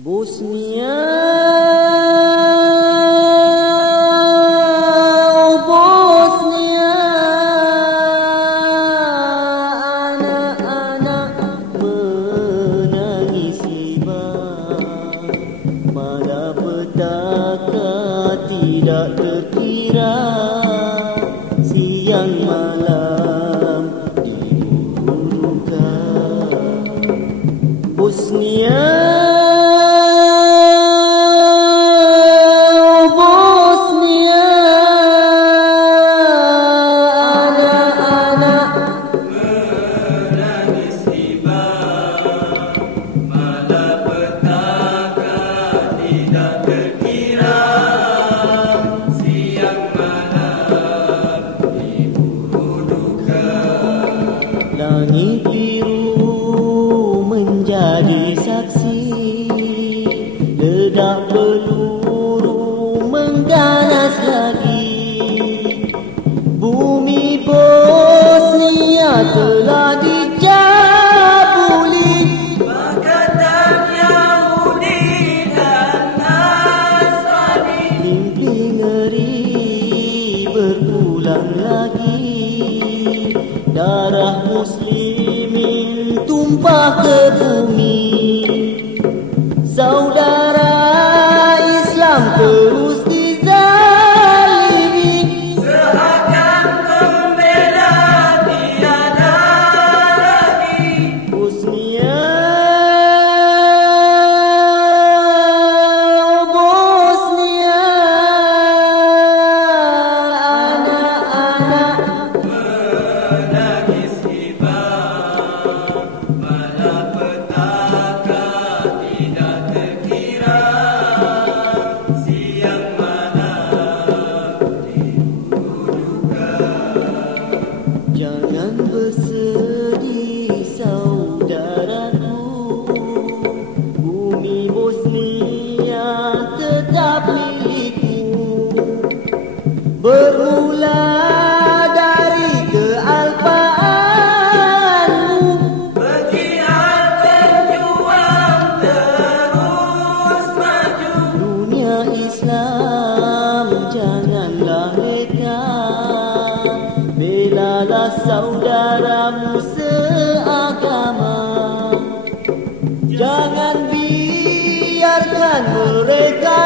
Bosnia, oh Bosnia, anak-anak menangis iba, malapetaka tidak terkira, siang malam diburu duka. Bosnia, langit biru menjadi saksi, ledak peluru mengganas lagi. Bumi Bosnia telah dicabuli Pakatan Yahudi dan Nasrani. Mimpi ngeri berulang lagi, darah muslimin tumpah ke bumi. Saudara Islam terus dizalimi, Seakan pembela tiada lagi. Bosnia, oh Bosnia, anak-anak Menangis iba, malapetaka tidak terkira, siang malam diburu duka. jangan bersedih saudaraku, bumi Bosnia tetap milikmu. Bermula dari kealpaanmu, Berjihad berjuang terus maju. dunia Islam janganlah reka, belalah saudaramu seagama. Jangan biarkan mereka